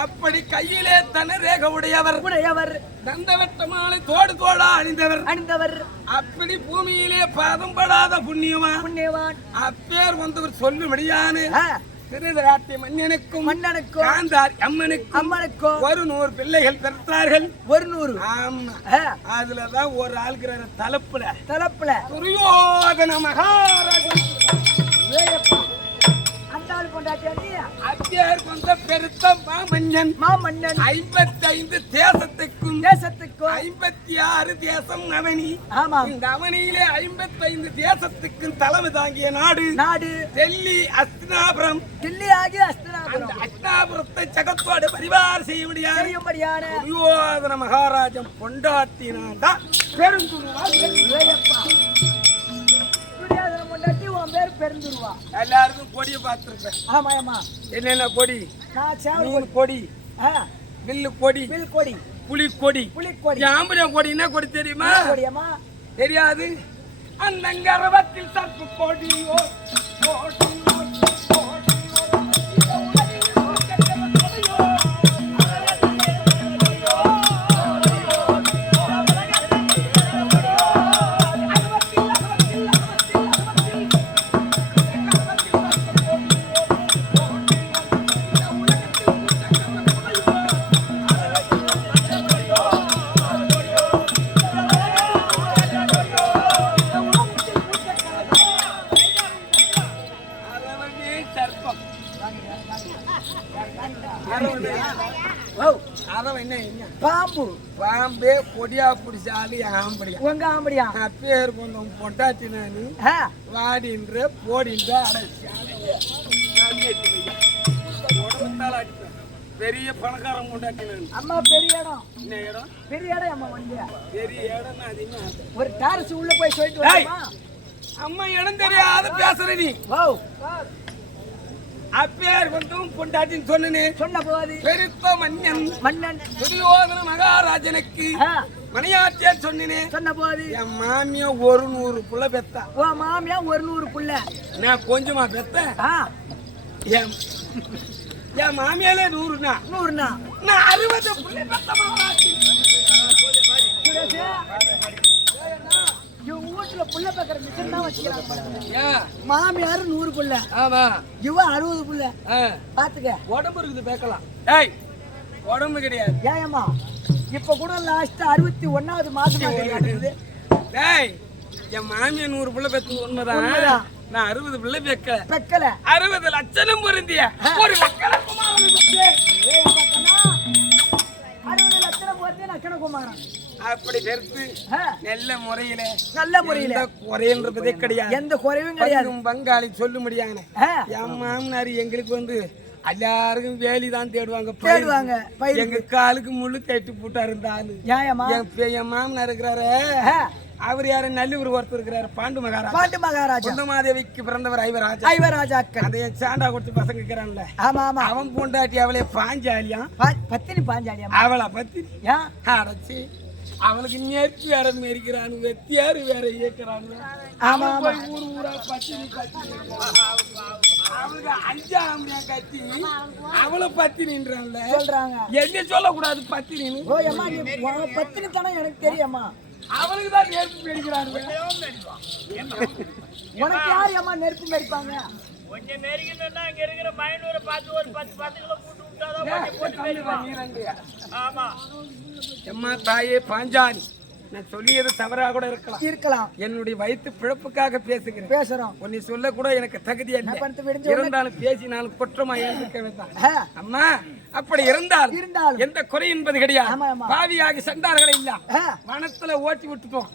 அப்படி கையிலே தன ரேக உடையவர் தந்தவட்ட மாலை தோடு தோடா அணிந்தவர் அப்படி பூமியிலே பாதம் படாத புண்ணியவான் அப்பேர் வந்தவர் சொல்லும்படியான திருதராட்டி மன்னனுக்கும் காந்தாரி அம்மனுக்கும் 100 பிள்ளைகள் பிறந்தார்கள். 100. ஆமா, அதுலதான் ஒரு ஆளுக்கிற தலப்புல துரியோதன மகாராஜன் அத்தியார் கொண்ட பெருத்த மாமன்னன் 55 தேசத்துக்கும் 56 தேசம் அவனி. இந்த அவனியிலே 55 தேசத்துக்கும் தலைமை தாங்கிய நாடு டெல்லி அஸ்தினாபுரம். அந்த அஸ்தினாபுரத்தை ஜகத்தோடு பரிவார் செய்ய முடியாது. துரியோதன மகாராஜன் பொண்டாட்டினான் தான் பெருந்துருவா. எல்லாருக்கும் கொடியை பார்த்திருப்பேன். ஆமா, என்னென்ன கொடி? கொடி, வில்லு கொடி, புலி கொடி. ஆம்பளை கொடினா கொடி தெரியுமா? தெரியாது. அந்த கர்வத்தில் சர்ப்பு கொடியோ பாம்பே கொடியா பிடிச்சாலும் ஆம்படியா பேர் கொஞ்சம் பொண்டாட்டி நானு வாடின்ற போடின்ற பெரிய பணக்காரன் கொண்டாட்டி நானு. அம்மா பெரிய இடம். என்ன இடம்? பெரிய இடம். அம்மா வந்து பெரிய இடம் அதிகமா ஒரு டாரஸ் உள்ள போய் சொல்லிட்டு அம்மா இடம் தெரியாத பேசுற நீ. அப்பேர் வந்தும் பொண்டாட்டின்னு சொன்ன போது பெருத்த மன்னன் துரியோதன மகாராஜனுக்கு மணியாற்றியார் சொன்ன போது என் மாமியா 100 புள்ள பெத்தா. மாமியா 100 புள்ள. நான் கொஞ்சமா பெத்த. என் மாமியாலே 100 நான் 60 புள்ள பெத்த. வீட்டுல புள்ள பேக்கிற மிஷின் தான் வச்சுக்கிறாங்க. மாமியாரு 100 புள்ள. ஆமா, இவ 60 புள்ள. பாத்துக்க, உடம்பு இருக்குது பேக்கலாம். உடம்பு கிடையாது. ஏமா இப்ப கூட லாஸ்ட் 61வது மாசமா இருக்குது. என் மாமியா 100 புள்ள பெற்றது உண்மைதான். நான் 60 புள்ள பெக்கல. 60 லட்சம் பொருந்திய ஒரு லட்சணகுமாரன். 60 லட்சம் பொருந்திய லட்சணகுமாரன் அப்படி பெருத்து நல்ல முறையில குறைன்றதே கிடையாது. எந்த குறைவும் கிடையாது. பங்காளி சொல்ல முடியாது. என் மாமனார் எங்களுக்கு வந்து எல்லாருக்கும் வேலிதான் தேடுவாங்க. எங்க காலுக்கு முள்ளு கட்டி போட்டா இருந்தாரு. என் மாமனார் இருக்கிறாரு. அவர் யாரு? நல்லூர் ஒருத்தர் இருக்கிறாரு. பாண்டு மகாராஜா. குந்தமாதேவிக்கு பிறந்தவர் ஐவராஜா. அந்த சாண்டா கொடுத்து பசங்க இருக்கிறான்ல. அவன் பொண்டாட்டி அவளே பாஞ்சாலியா அவளா பத்தினி அடைச்சி அவளுக்கு நேர்ச்சி வேற மேரிக்கிறானு, வெத்தியாரு வேற இயக்கிறானு. ஊர் ஊரா பத்தினி அவளுக்கு 5 ஆம்படியா கத்தி அவளை பத்தினின்றான்ல சொல்றாங்க. என்ன சொல்லக்கூடாது பத்தினின்னு. பத்தினி தானே எனக்கு தெரியுமா. அவளுக்கு தான் நெருப்பு மேடிக்கிறாங்க. உனக்கு யார் அம்மா நெருப்பு மேடிப்பாங்க? கொஞ்சம் மேரிக்கணும்னா இங்க இருக்கிற மைனூரை பார்த்து ஒரு 10 பசங்களை கூட்டு விட்டாதான். ஆமா எம்மா தாயே பாஞ்சாலி, நான் சொல்லியது தவறாக கூட இருக்கலாம். என்னுடைய வயிற்று பிழப்புக்காக பேசுறோம். உன்னை சொல்ல கூட எனக்கு தகுதி இருந்தாலும் பேசினாலும் குற்றமா இருக்க வேண்டாம். அம்மா அப்படி இருந்தால் எந்த குறை என்பது கிடையாது. பாவியாக சண்டார்களை இல்ல வனத்துல ஓட்டி விட்டுட்டோம்.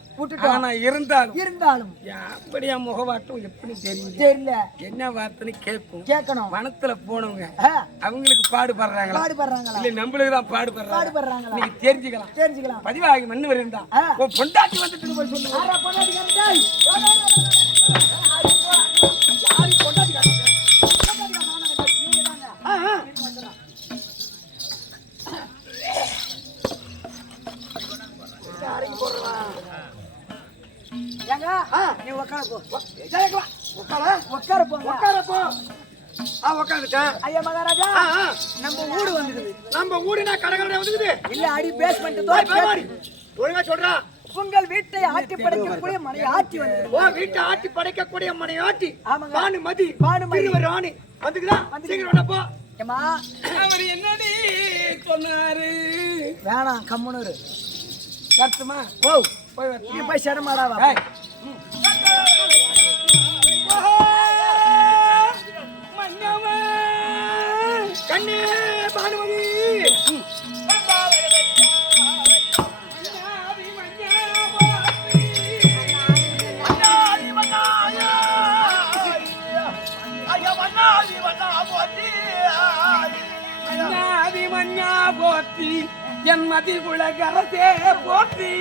ஆனா இருந்தாலும் அப்படியா முகவாட்டம் எப்படி தெரியும் தெரியல என்ன வார்த்தைன்னு கேட்கணும் மனத்துல போனவங்க அவங்களுக்கு பாடுபடுறாங்களா இல்ல நம்மளுக்கு தான் பாடுபடுறாங்க நீங்க தெரிஞ்சுக்கலாம் பதிவாகி மண்ணு வருந்தா பொண்டாட்டி வந்துட்டு போய் சொல்லுங்க நீ உட்கார போ ஐயா மகாராஜா நம்ம ஊடு வந்துக்குது நம்ம ஊடுனா கடற்கரை வந்துக்குது இல்ல அடி பேஸ்மெண்ட் ஒழுங்கா சொல்றா உங்கள் வீட்டை ஆட்டி படைக்கக்கூடிய மனையாட்டி வந்து வீட்டை ஆட்டி படைக்கக்கூடிய மனையாட்டி பானுமதி ராணி வந்துக்குதா சீக்கிரம் போ ஏமா அவர் என்னடி சொன்னாரு வேணாம் கம்முனூர் கத்துமா போய் சடமாடாவா கண்ணே பானுமதி போற்றி என் மதி குலகரசே போற்றி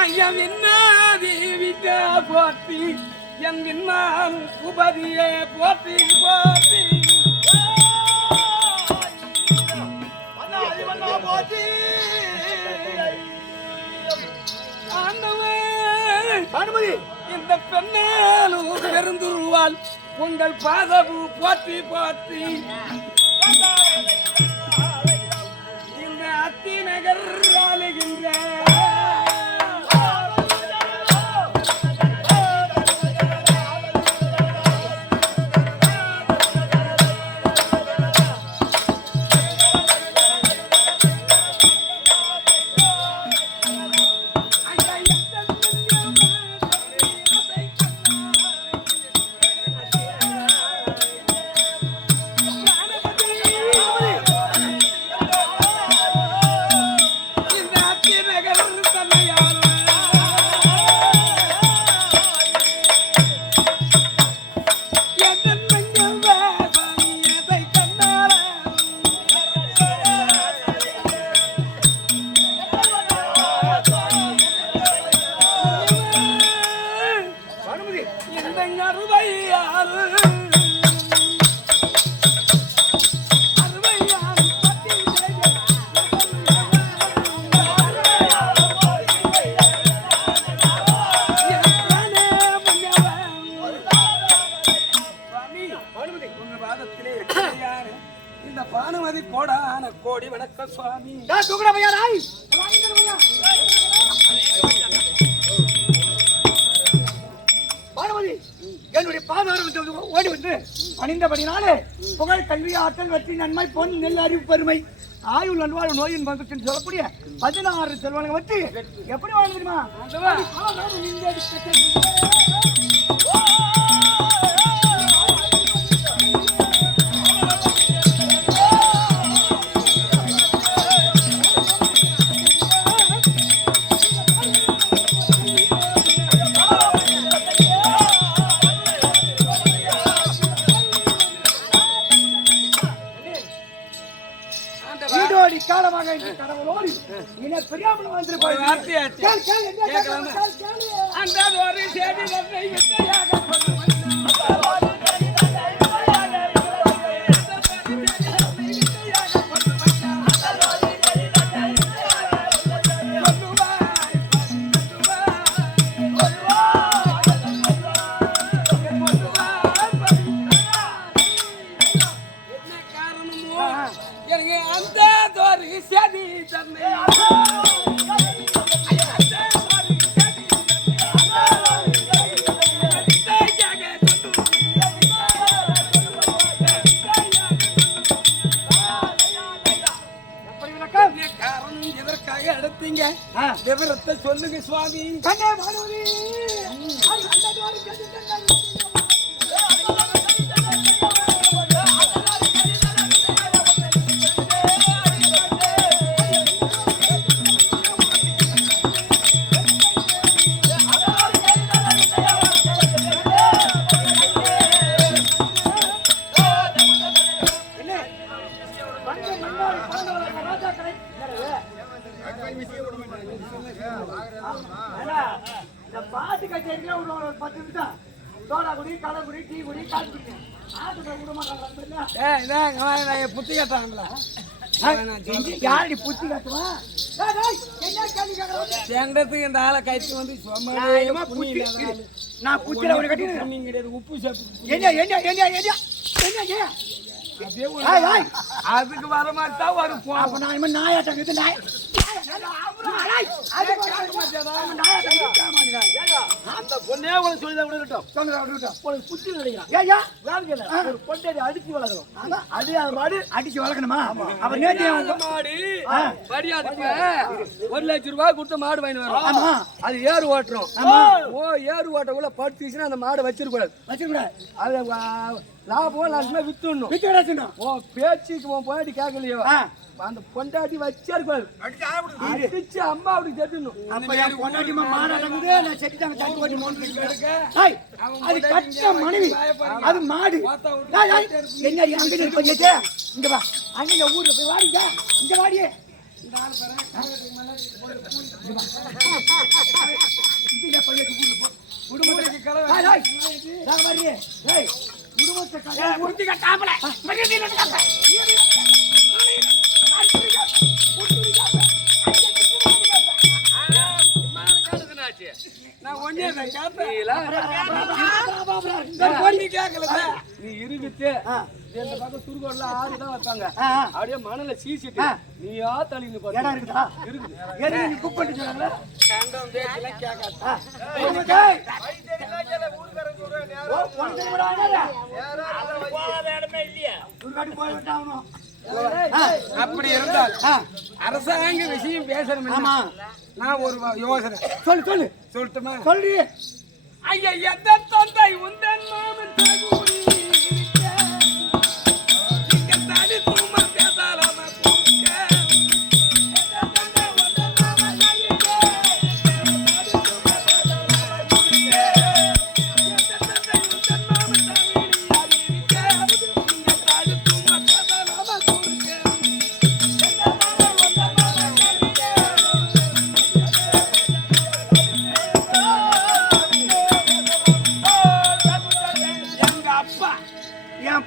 ஐயா விண்ணாதேவிக்கா போற்றி என் விண்ணால் உபதியே போற்றி போற்றி இந்த பெண்ணாலும் பெருந்துருவால் உங்கள் பாதபு போற்றி போற்றி இந்த அத்தி நகர் ஆளுகின்ற இந்த பானுமதி கோடான கோடி வணக்க சுவாமி பானுமதி என்னுடைய பாதாரம் ஓடி வந்து அணிந்தபடினாலே புகழ் கல்வி ஆற்றல் வெற்றி நன்மை பொன் நெல் அறிவு பெருமை ஆயுள் நல்வாழ்வு நோயின் பந்தத்தில் சொல்லக்கூடிய 16 செல்வங்களை வச்சு எப்படி வாழ தெரியுமா காலமாக கடவுளோடு இன பெரியாமல் வந்திருப்பார் அந்த ஒரு சேதி வித்தையாக விவரத்தை சொல்லுங்க சுவாமி. சோடா குடி கடை குடி டீ குடி காசு குடி புத்தி கேட்டாங்களா யாரடி புத்தி காட்டுவா செங்கத்துக்கு இந்த ஆளை கைத்து வந்து நான் புத்தில ஒரு கட்டி கிடையாது உப்பு சாப்பிட்டு அதுக்கு வர மாட்டா வரும் நான் நாயாட்டம் நாய் அந்த பொண்ணே உனக்கு சொல்லி உனக்கு புத்தி நினைக்கிறான் ஒரு பொண்ணை அடிச்சு வளர்க்கணும் அடி அது மாடு அடிச்சு வளர்க்கணுமா அவர் நேற்று மாடு ₹1,00,000 கொடுத்த மாடு வாங்கி வரும் அது ஏறு ஓட்டுறோம் ஏறு ஓட்டக்குள்ள படுத்துச்சுன்னா அந்த மாடு வச்சிருக்கூடாது அது லாபம் லட்சமா வித்துடணும் பேச்சுக்கு போயிட்டு கேட்கலையோ அந்த பொண்டாட்டி வச்சிருக்கூடாது அடிச்சு அம்மா அப்படி தெரிஞ்சிடணும் அப்ப என் பொண்டாட்டி மாடாட்டங்குது நான் செட்டிட்டாங்க தண்ணி ஓட்டி அது கட்ட மனைவி அது மாடு என்ன அங்க இருப்பீங்க இங்க வா அங்க ஊர்ல போய் வாடிங்க இங்க வாடியே நீ இருக்கிட்டு இந்த பக்கம் சுருகோட்ல ஆடுதான் வைப்பாங்க அப்படியே மணல சீசிட்டு நீயா தள்ளின்னு இருக்குதா இருக்குது புக் பண்ணிட்டு அப்படி இருந்தால் அரசாங்க விஷயம் பேசணும். நான் ஒரு யோசனை சொல்லட்டுமா? சொல்லு. ஐயா எந்த தந்தை உந்தன் மாமன்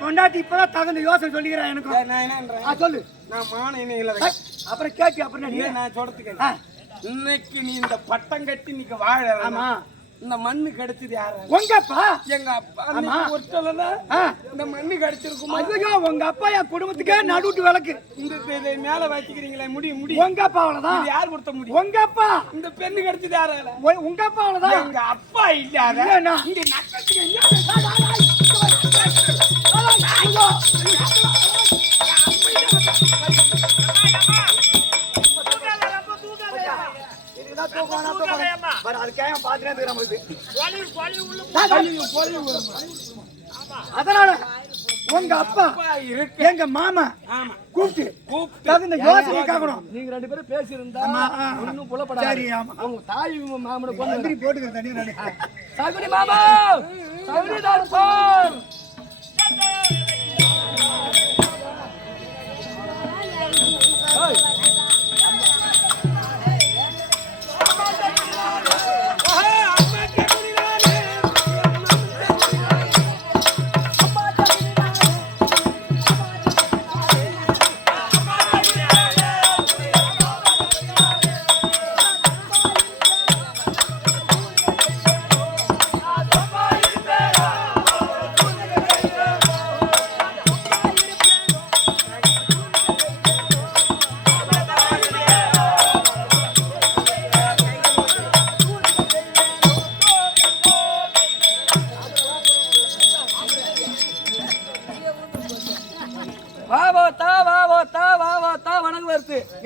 பொண்டாட்டி இப்பதான் தகுந்த யோசனை சொல்லிக்கிறேன் எனக்கு. நான் என்ன சொல்லு. நான் மான இல்லை அப்புறம் கேட்டி அப்புறம் நான் சொல்றதுக்கு இன்னைக்கு நீ இந்த பட்டம் கட்டி நீங்க வாழ. ஆமா, இந்த மண்ணு கிடைச்சது யாரு? உங்க அப்பா. எங்க அப்பா ஒருத்தலதான் இந்த மண்ணு கிடைச்சிருக்குமா? அதுதான் உங்க அப்பா என் குடும்பத்துக்கே நடுவுட்டு விளக்கு. இந்த மேல வச்சுக்கிறீங்களே முடி உங்க அப்பா அவ்வளவுதான். யார் கொடுத்த முடி? உங்க அப்பா. இந்த பெண்ணு கிடைச்சது யாரால? உங்க அப்பா அவ்வளவுதான். எங்க அப்பா இல்லாத இங்க நக்கத்துக்கு அதனால உங்க அப்பா எங்க மாமா கூப்பிட்டு தகுந்த யோசனை கேட்கணும். நீங்க 2 பேரும் பேசியிருந்தா ஒன்னும் புலப்படாது. உங்க தாய் மாமனை கொண்டு போட்டுக்கிறேன் தனியா. சகுனி மாமா சகுனிதான் பார்.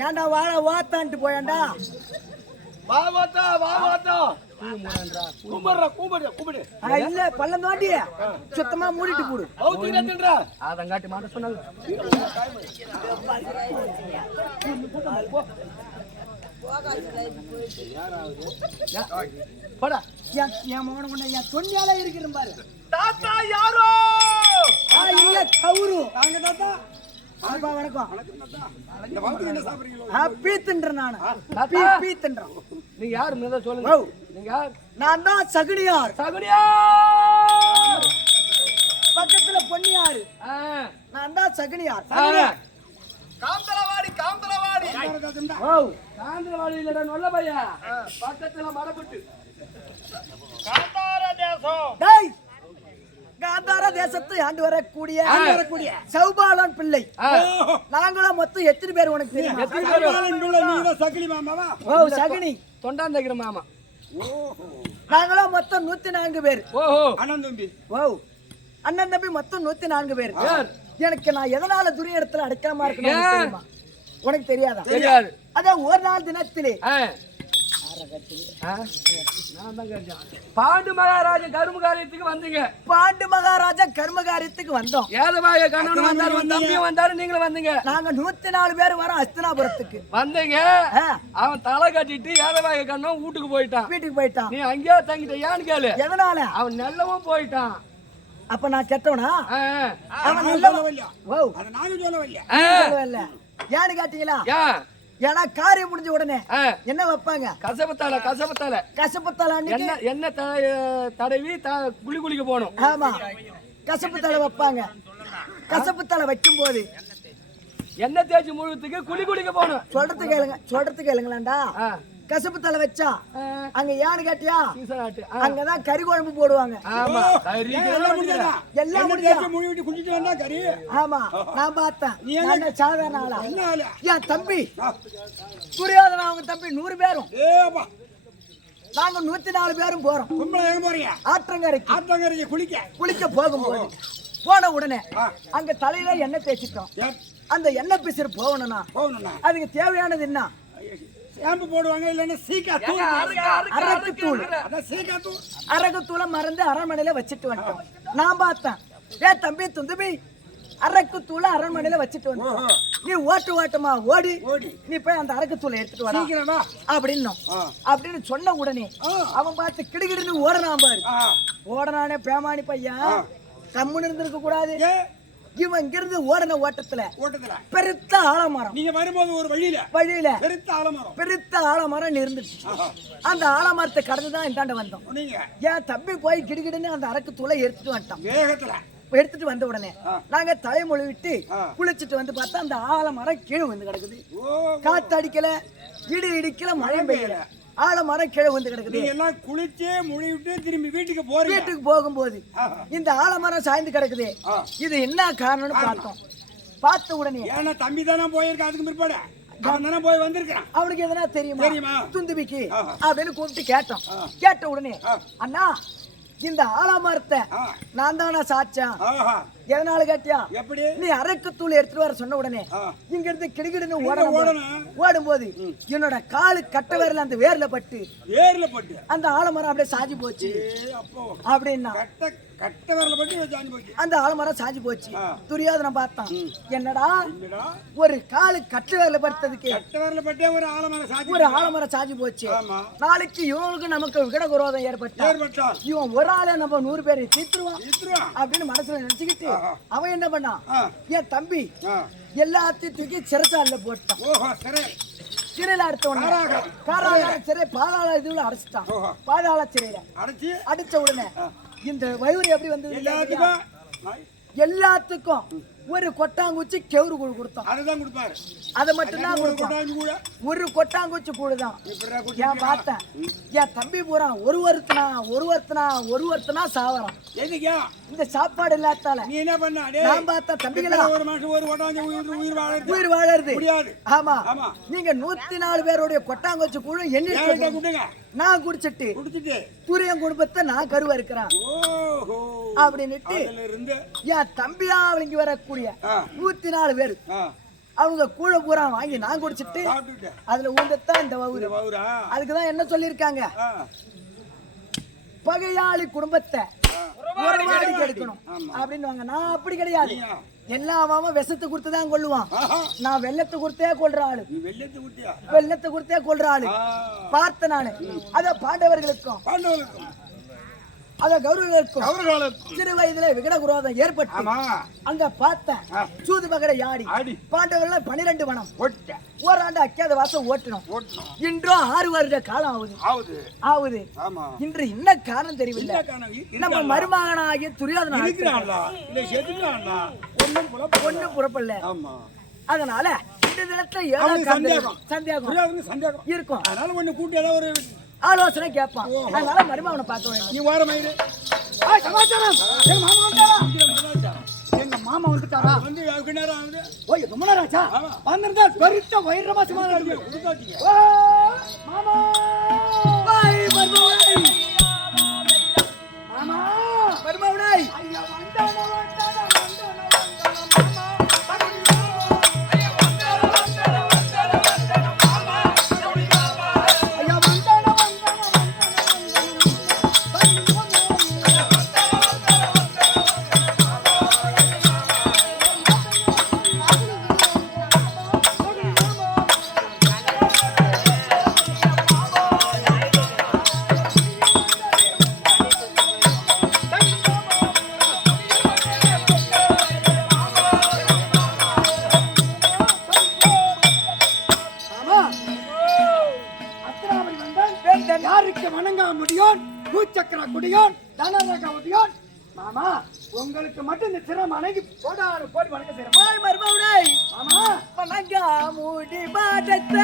ஏண்டா வாழ வாத்தான்ட்டு போயாண்டா. இல்ல பள்ளம் தாண்டி சுத்தமா மூடிட்டு போடு. அதங்காட்டி மாட்ட சொன்னாங்க. என் மகன கொண்ட என் தொன்னியால இருக்கிற பாரு. தாத்தா யாரோ இல்ல கவுரு. வாங்க தாத்தா. வணக்கம். நீங்க யாரு சொல்லுங்க. நான் தான் சகுனியார். சகுனியார் சகுனியார். காந்தலவாடி காந்தலவாடி ஓ காந்தலவாடி இல்லடா நல்ல பையா பக்கத்துல மடப்பட்டு காந்தார தேசம் டேய் காந்தார தேசத்தை ஆண்டு வரக்கூடிய சௌபாலன் பிள்ளை. நாங்களும் மொத்தம் எத்தனை பேர் உனக்கு தெரியும்? ஓ சகுனி தொண்டாந்தகிற மாமா. நாங்களும் மொத்தம் 104 பேர். ஓஹோ அண்ணன் தம்பி. ஓ அண்ணன் தம்பி மொத்தம் 104 பேர். எனக்கு நான் எதனால துரிய இடத்துல அடைக்காம இருக்கணும் தெரியுமா? உனக்கு தெரியாதா? தெரியாது. அதான் ஒரு நாள் தினத்திலே பாண்டு மகாராஜா கர்ம காரியத்துக்கு வந்தீங்க. பாண்டு மகாராஜா கர்ம காரியத்துக்கு வந்தோம். ஏதவாய கண்ணன் வந்தாரு, தம்பியும் வந்தாரு, நீங்களும் வந்தீங்க. நாங்க 104 பேர் வரோம் அஸ்தினாபுரத்துக்கு வந்தீங்க. அவன் தலை கட்டிட்டு ஏதவாய கண்ணன் வீட்டுக்கு போயிட்டான். நீ அங்கேயே தங்கிட்ட. ஏன்னு கேளு. எதனால? அவன் நல்லவன் போயிட்டான். அப்ப நான் கெட்டவனா? அவன் சொல்லவில்லை. ஏன்னு கேட்டீங்களா? ஏன்னா காரியம் முடிஞ்ச உடனே என்ன வைப்பாங்க? கசப்பத்தால என்ன தடவி குளிக்க போகணும். ஆமா கசப்பு தலை வைப்பாங்க. கசப்பு தலை வைக்கும் போது என்ன தேய்ச்சி முழுவதுக்கு குளிக்க போகணும். சொல்றது கேளுங்களாண்டா. கசப்பு தலை வச்சா அங்க ஏன்னு கேட்டியா? அங்கதான் கறி குழம்பு போடுவாங்க. எல்லாம் ஆமா நான் பார்த்தேன். சாதாரண ஆளா? என் தம்பி துரியோதனா அவங்க தம்பி 100 பேரும் நாங்க 104 பேரும் போறோம். ஆற்றங்கரைக்கு குளிக்க போகும்போது போன உடனே அங்க தலையில எண்ணெய் தேய்ச்சிட்டோம். அந்த எண்ணெய் பிசிறு போகணும்னா அதுக்கு தேவையானது என்ன? ஷாம்பு போடுவாங்க, இல்லன்னா சீக்காத்தூள். அரகுத்தூளை மறந்து அரண்மனையில வச்சுட்டு வந்துட்டோம். நான் பார்த்தேன். ஏன் தம்பி துந்துபி அரக்குத்தூளை அரண்மனையில வச்சுட்டு வந்துட்டோம். நீ ஓட்டமா ஓடி நீ போய் அந்த அரக்குத்தூளை எடுத்துட்டு வர அப்படின்னு சொன்ன உடனே அவன் பார்த்து கிடுகிடுன்னு ஓடனான் பாரு. ஓடனானே பேமானி பையன் கம்முன்னு இருந்திருக்க கூடாது. இவன் இங்கிருந்து ஓடன ஓட்டத்துல பெருத்த ஆலமரம். நீங்க வரும்போது ஒரு வழியில பெருத்த ஆலமரம் இருந்துச்சு. அந்த ஆலமரத்தை கடந்துதான் இந்தாண்ட வந்தோம். என் தம்பி போய் கிடுகிடுன்னு அந்த அரக்கு தூளை எடுத்துட்டு வந்துட்டான். எடுத்துட்டு வந்த உடனே நாங்க தலைமொழி விட்டு குளிச்சுட்டு வந்து பார்த்தா அந்த ஆலமரம் கீழே வந்து கிடக்குது. காத்து அடிக்கல, இடிக்கல, மழை பெய்யல. ஆலமரம் கீழே வந்து கிடக்குது. எல்லாம் குளிச்சே முழுவிட்டு திரும்பி வீட்டுக்கு போகும்போது இந்த ஆலமரம் சாய்ந்து கிடக்குது. இது என்ன காரணம்னு பார்த்தோம். பார்த்த உடனே ஏன்னா தம்பி தானே போயிருக்க, அதுக்கு பிற்பாடு அவன் போய் வந்திருக்கான். அவனுக்கு எதனா தெரியுமா துந்துபிக்கு அப்படின்னு கூப்பிட்டு கேட்டோம். கேட்ட உடனே அண்ணா இந்த ஆலமரத்தை நான் தானா சாச்சேன். எதனால கேட்டியா? நீ அரக்குத்தூள் எடுத்துட்டு வர சொன்ன உடனே இங்க இருந்து கிடுகிடுன்னு ஓடும் போது என்னோட காலு கட்ட வேர்ல அந்த வேர்ல பட்டு அந்த ஆலமரம் அப்படியே சாஞ்சி போச்சு அப்படின்னா அந்த ஆலமரம் சாஞ்சி போச்சு. துரியோதனை பார்த்தான். என்னடா ஒரு காலு கட்ட வேர்ல படுத்ததுக்கு ஒரு ஆலமரம் சாஞ்சி போச்சு. நாளைக்கு இவனுக்கு நமக்கு விகடகுரோதம் ஏற்பட்டா இவன் ஒரு ஆளை நம்ம 100 பேரை தீர்த்துருவான் அப்படின்னு மனசுல நினைச்சுக்கிட்டு அவன் என்ன பண்ணான்? என் தம்பி எல்லாத்தையும் தூக்கி சிறைச்சாலையில போட்டான். சிறையில அடைச்ச சிறை பாதாள இதுல அடைச்சிட்டான். பாதாள சிறையில அடிச்ச உடனே இந்த வயிறு எப்படி வந்தது? எல்லாத்துக்கும் ஒரு கொட்டாங்குச்சி கெவுரு கூழ் கொடுத்தான். அதுதான் கொடுப்பாரு. அதை மட்டும்தான் கொடுப்பான். ஒரு கொட்டாங்குச்சி கூழுதான். ஏன் பார்த்தேன் என் தம்பி பூரா ஒரு ஒருத்தனா சாவறான். இந்த சாப்பாடு இல்லாதால நீ என்ன பண்ண? நான் பார்த்தா தம்பிகளா ஒரு மாசம் ஒரு கொட்டாங்குச்சி உயிர் வாழறது. ஆமா நீங்க 104 பேருடைய கொட்டாங்குச்சி கூழ் என்ன நான் குடிச்சிட்டு சூரியன் குடும்பத்தை நான் கருவா இருக்கிறேன் அப்படின்னுட்டு என் தம்பியா அவளுக்கு வரக்கூடிய 104 பேரு அவங்க கூழ பூரா வாங்கி நான் குடிச்சிட்டு அதுல ஊந்தத்தான் இந்த வவுறு. அதுக்குதான் என்ன சொல்லிருக்காங்க? பகையாளி குடும்பத்தை எடுக்கணும் அப்படின்னு. நான் அப்படி கிடையாது. எல்லாவும் விஷத்தை கொடுத்துதான் கொள்ளுவான். நான் வெள்ளத்தை கொடுத்தே கொள்ற ஆளு. வெள்ளத்தை கொடுத்தே கொள்ற ஆளு பார்த்த நானு. அத பாண்டவர்களுக்கும் அத கௌரவர்களுக்கும் சிறு வயதிலே விகட குரோதம் ஏற்பட்டு அங்க பார்த்தேன் சூது பகடை ஆடி பாண்டவர்கள் 12 வனம் ஓராண்டு அக்காத வாசம் ஓட்டணும் இன்றும் 6 வருட காலம் ஆகுது இன்று என்ன காரணம் தெரியவில்லை நம்ம மருமகனாகிய துரியோதனன் ஒண்ணும் புறப்படல அதனால இந்த தினத்துல சந்தேகம் இருக்கும் அதனால ஒண்ணு கூட்டி ஏதாவது ஒரு ஆலோசனை கேட்பான் அதனால மருமகனை பார்க்க வேண்டும் நீ வார மயிறு சமாச்சாரம் எங்க மாமா வந்துட்டாரா வந்து அதுக்கு நேரம் ஆகுது ஓய் ரொம்ப நேரம் ஆச்சா வந்திருந்தா பெருத்த வைரமா சமாச்சாரம் மாமா மாமா மருமகனை ஐயா வந்தானே மாமா உங்களுக்கு மட்டும் இந்த சிரம் அணைக்கு போடி வணக்கம் செய்யறேன் மருமகனை மாமா வணங்க மூடி பாடத்த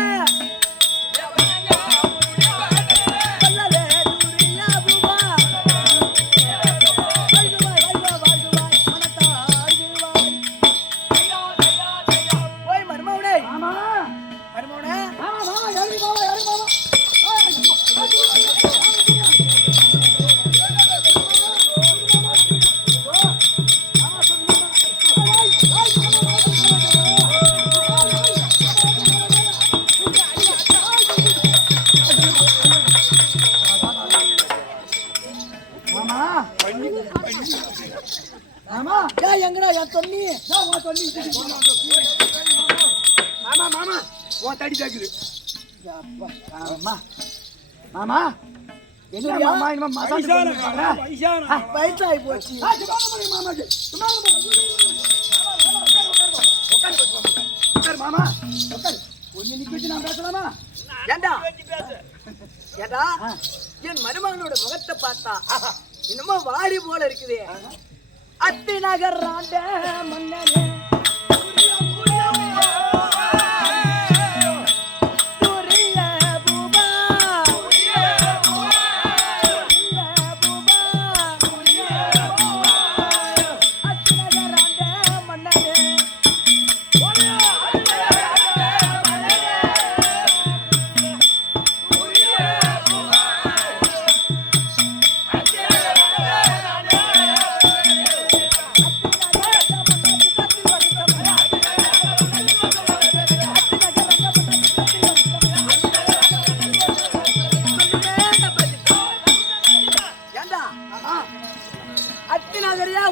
மாமா என்ன மாமா என்ன மசாஜ் பண்றாங்க வயசாகி போச்சு மாமா கொஞ்சம் நிக்க வச்சு நான் பேசலாமா ஏண்டா ஏண்டா என் மருமகனோட முகத்தை பார்த்தா இன்னுமா வாடி போல இருக்குதே அத்தி நகர் ஆண்ட மன்னனே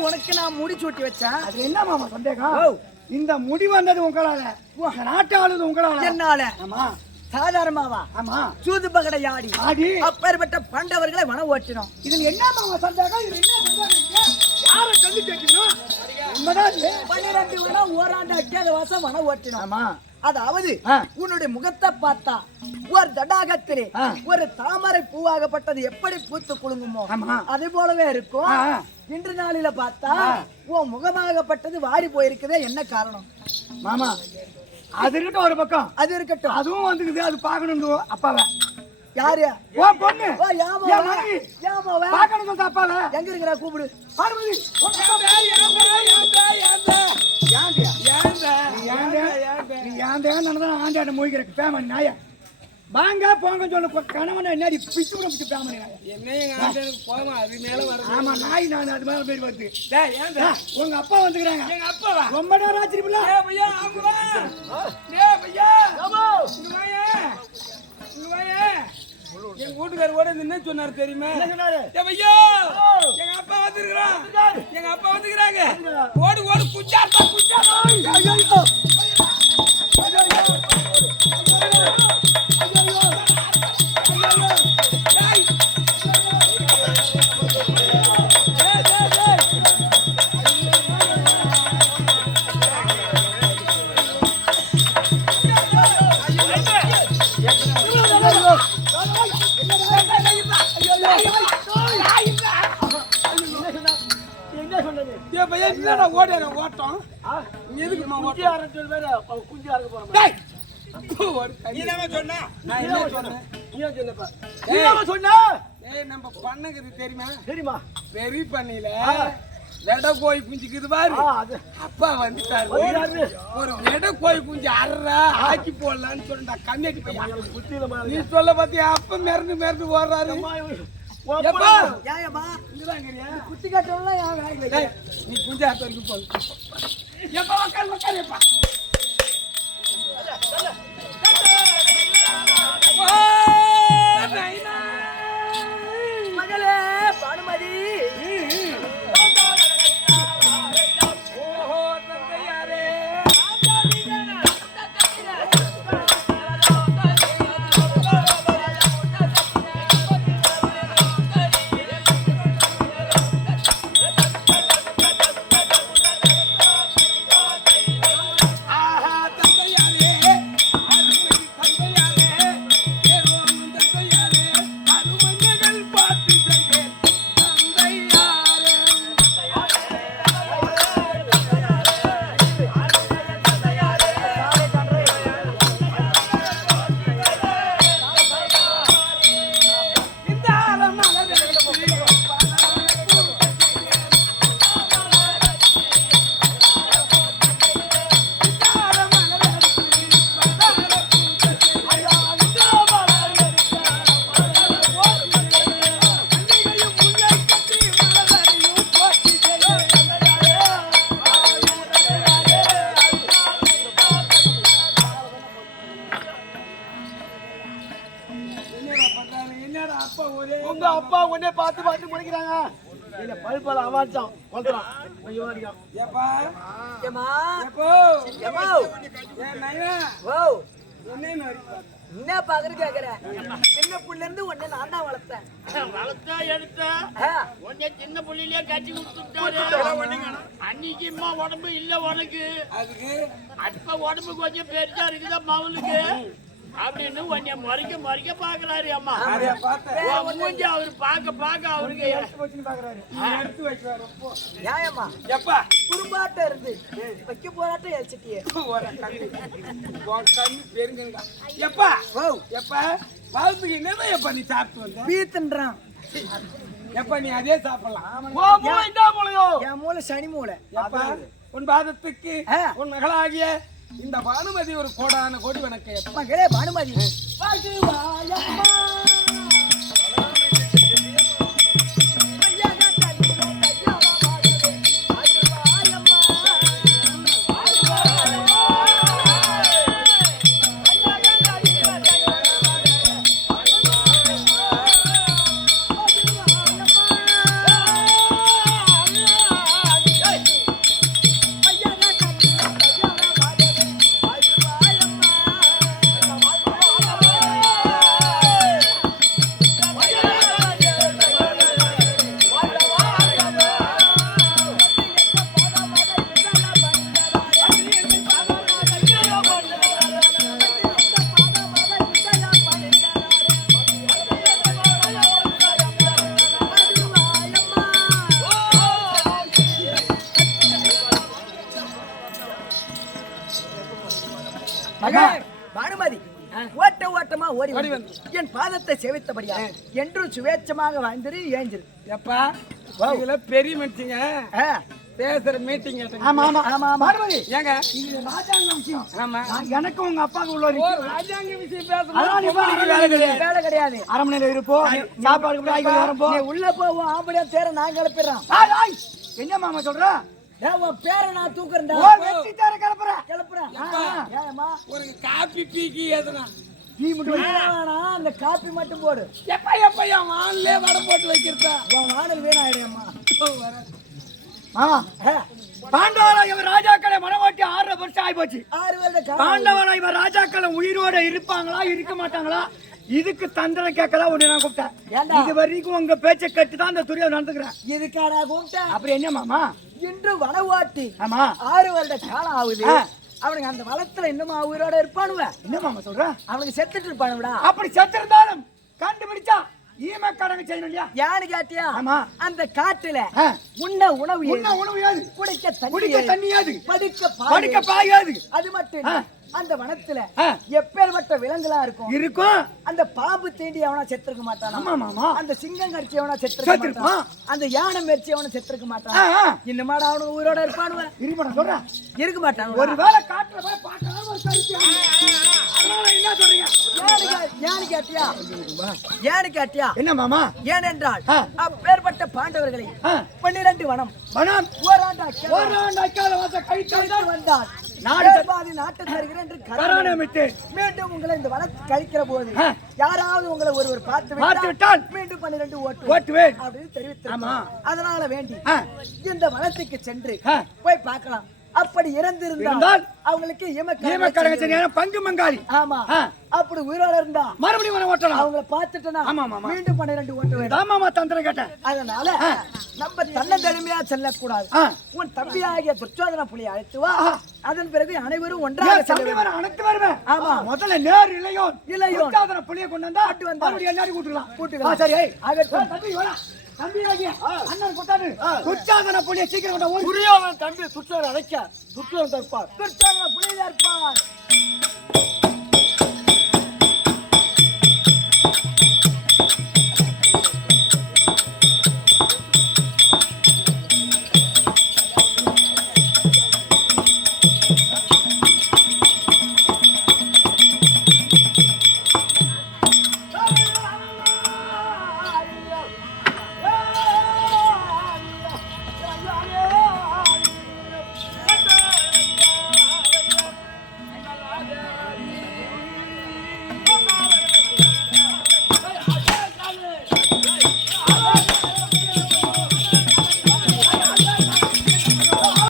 உனக்கு நான் முடி சூட்டி வச்சேன் அது என்ன மாமா சந்தேகம் இந்த முடி வந்தது உங்களால நாட்டு ஆளுது உங்களால என்னால ஆமா சாதாரணமாவா ஆமா சூது பகடை ஆடி அப்பேற்பட்ட பண்டவர்களை வன ஓட்டினோம் இதுல என்ன மாமா சந்தேகம் இது என்ன சந்தேகம் யார சொல்லி கேட்கணும் உண்மைதான் 12 வினா ஓராண்டு அக்காத வாசம் வன ஓட்டினோம் ஆமா அதாவது உன்னுடைய முகத்தை பார்த்தா ஒரு தடாகத்திலே ஒரு தாமரை பூவாகப்பட்டது எப்படி பூத்து குலுங்குமோ அதே போலவே இருக்கும் இன்று நாளில பார்த்தா உன் முகமாகப்பட்டது வாடி போயிருக்குதே என்ன காரணம் மாமா அது இருக்கட்டும் ஒரு பக்கம் அது இருக்கட்டும் அதுவும் வந்துக்குது அது பார்க்கணும் அப்பாவை யாரு ஓ பொண்ணு ஓ யாமாவா பார்க்கணும் சொல்ற அப்பாவை எங்க இருக்கற கூப்பிடு பார்வதி ஆண்டாட மொழிக்கிறக்கு பேமன் நாயா வாங்க போங்க சொல்ல கணவன் என்னடி பிச்சு பிடிச்சு பேமன் ஆமா நாய் நான் அது மேல பேர் வருது உங்க அப்பா வந்துக்கிறாங்க எங்க அப்பாவா ரொம்ப நேரம் ஆச்சு எங்க வீட்டுக்காரர் கூட என்ன சொன்னாரு தெரியுமா எங்க அப்பா வந்துருக்கான் எங்க அப்பா வந்துக்கிறாங்க ஓடு ஓடு குச்சாட்டா என்ன சொன்னது ஏன் பையன் என்னடா ஓடிற ஓட்டம் எதுக்குமா குஞ்சு ஓட்டம் ஆரஞ்சு வேற குஞ்சு ஆரஞ்சு போறோம் டேய் நீ என்ன சொன்ன நான் என்ன சொன்னேன் நீ சொன்னப்ப நீ சொன்ன ஏய் நம்ம பண்ணக்குது தெரியுமா தெரியுமா வெறி பண்ணல வெட கோழி குஞ்சுக்குது பாரு அது அப்பா வந்துட்டாரு ஒரு வெட கோழி குஞ்சு அறா ஆக்கி போடலான்னு சொல்லிட்டா கண்ணாடி பையன் புத்தியில நீ சொல்ல பாத்தியா அப்ப மிரண்டு ஓடுறாரு எப்பா ஏயம்மா இங்கதாங்கறியா குத்தி காட்டணும்னா ஏன் வேலை டேய் நீ குஞ்சு ஆத்த வரைக்கும் போ எப்பா உட்கார் எப்பா மகளே பானுமதி உங்க அப்பா உடனே பார்த்து முடிக்கிறாங்க இல்ல பல்பல அவாச்சான் கொல்றான் ஐயோ அடிக்கான் ஏப்பா ஏமா எப்போ ஏமா ஏ நைனா ஓ என்னன்னு வரிப்பா என்ன பாக்குற கேக்குற சின்ன புள்ள இருந்து உன்னை நான் தான் வளர்த்தேன் வளர்த்தா எடுத்த உன்னை சின்ன புள்ளிலேயே கட்டி கொடுத்துட்டாரு அன்னைக்குமா உடம்பு இல்ல உனக்கு அதுக்கு அப்ப உடம்பு கொஞ்சம் பெருசா இருக்குதா மவளுக்கு அப்படின்னு உன்னை மறிக்க பாக்குறாரு அம்மா அதையா பார்த்தேன் மூஞ்சி அவரு பார்க்க அவருக்கு எடுத்து வைக்கிறாரு போ நியாயமா எப்பா குறும்பாட்டம் இருந்து வைக்க போராட்டம் எல்சிட்டியே ஒரு கண்ணு பெருங்கா எப்பா எப்பா வாழ்த்துக்கு என்னதான் எப்பா நீ சாப்பிட்டு வந்த பீத்துன்றான் எப்பா நீ அதே சாப்பிடலாம் என் மூளை சனி மூளை எப்பா உன் பாதத்துக்கு உன் மகளாகிய இந்த பானுமதி ஒரு கோடான கோடி வணக்கம் மகளே பானுமதி பானுமதி ஓட்ட ஓட்டமா ஓடி வந்து என் பாதத்தை சேவித்தபடியா என்றும் சுவேட்சமாக வாழ்ந்திரு ஏஞ்சிரு எப்பா இதுல பெரிய மீட்டிங்க பேசுற மீட்டிங் ஆமா ஆமா ஆமா பானுமதி ஏங்க இது ராஜாங்க விஷயம் ஆமா எனக்கு உங்க அப்பாவுக்கு உள்ள ராஜாங்க விஷயம் பேசணும் வேலை கிடையாது அரமனையில இருப்போம் சாப்பாடு வரப்போ உள்ள போவோம் ஆம்படியா தேர நான் கிளப்பிடுறேன் என்ன மாமா சொல்ற உன் பேரை நான் தூக்குறேன்டா ஒரு காப்பி பீக்கி எதுனா டீ மட்டும் வேணாம் அந்த காப்பி மட்டும் போடு எப்ப எப்ப என் வானிலே வடை போட்டு வைக்கிறதா உன் வானல் வீணாயிடும்மா பாண்டவரா இவர் ராஜாக்களை மனவாட்டி 6 வருஷம் ஆகி போச்சு. 6 வருடம் பாண்டவரா இவர் ராஜாக்களை உயிரோட இருப்பாங்களா இருக்க மாட்டாங்களா இதுக்கு தந்திரம் கேட்கல உன்னை நான் கூப்பிட்டேன். இது வரைக்கும் உங்க பேச்சை கட்டு தான் அந்த துறையை நடந்துக்கிறேன். இதுக்கான கூப்பிட்டேன். அப்படி என்ன மாமா இன்று வனவாட்டி ஆமா 6 வருட காலம் ஆகுது. அவனுக்கு அந்த வளத்துல இன்னும் உயிரோட இருப்பானுவ. என்ன மாமா சொல்ற? அவனுக்கு செத்துட்டு இருப்பானுடா. அப்படி செத்து இருந்தாலும் கண்டுபிடிச்சா ஈமக்கடங்கு செய்யணும் இல்லையா? யாரு கேட்டியா? ஆமா. அந்த காட்டுல ஆ. உண்ண உணவு ஏது? உண்ண உணவு ஏது? குடிக்க குடிக்க தண்ணி தண்ணி ஏது? படுக்க பாய் ஏது? அது மட்டும் இல்ல, அந்த வனத்துல ஆ. எப்பேற்பட்ட விலங்குலாம் இருக்கும். இருக்கும். அந்த பாம்பு தீண்டி எவனா செத்துருக்க மாட்டானா? ஆமா மாமா. அந்த சிங்கம் கடிச்சு எவனா செத்துருக்க மாட்டானா? அந்த யானை மெரிச்சு எவனா செத்துருக்க மாட்டானா? இந்த மாடு அவனுக்கு உயிரோட இருப்பானுவ? இருக்க சொல்றேன். இருக்க மாட்டான். ஒருவேளை காட்டுல போய் பார்க்கலாம் ஒரு கருத்து. அதனால என்ன சொல்றீங்க? ஏன்னு கேட்டியா? என்ன மாமா? ஏனென்றால் அப்பேற்பட்ட பாண்டவர்களை 12 வனம் ஓராண்டு அக்கால வாச கழித்து வந்தார். நாட்டு தருகிறேன் என்று கராணமிட்டு மீண்டும் உங்களை இந்த வனத்தை கழிக்கிற போது யாராவது உங்களை ஒருவர் பார்த்து விட்டால் மீண்டும் 12 ஓட்டுவேன் அப்படின்னு தெரிவித்தார். ஆமா. அதனால வேண்டி இந்த வனத்துக்கு சென்று போய் பார்க்கலாம். அப்படி இறந்திருந்தால் அவங்களுக்கு ஈமக்கடங்கு பங்கு மங்காளி. ஆமா. அப்படி உயிரோட இருந்தா மறுபடியும் வர ஓட்டலாம். அவங்கள பார்த்துட்டனா மீண்டும் 12 ஓட்ட வேண்டும். ஆமாமா தந்திரம் கேட்டேன். அதனால நம்ம தன்னந்தனிமையா செல்லக்கூடாது. உன் தம்பியாகிய துர்ச்சோதன புலியை அழைத்து வா. அதன் பிறகு அனைவரும் ஒன்றாக செல்லுவோம். அனைத்து வருவேன். ஆமா. முதல்ல நேர் இல்லையோ துர்ச்சோதன புலியை கொண்டு வந்தா மறுபடியும் எல்லாரும் கூட்டுக்கலாம். சரி ஆகட்டும். தம்பி வரா. தம்பியாகிய அண்ணன் கொட்டாரு துர்ச்சோதன புலியை சீக்கிரம் கொண்டா. புரியாத தம்பி துர்ச்சோதன அழைக்க துர்ச்சோதன தற்பார். துர்ச்சோதன புலியை தற்பார்.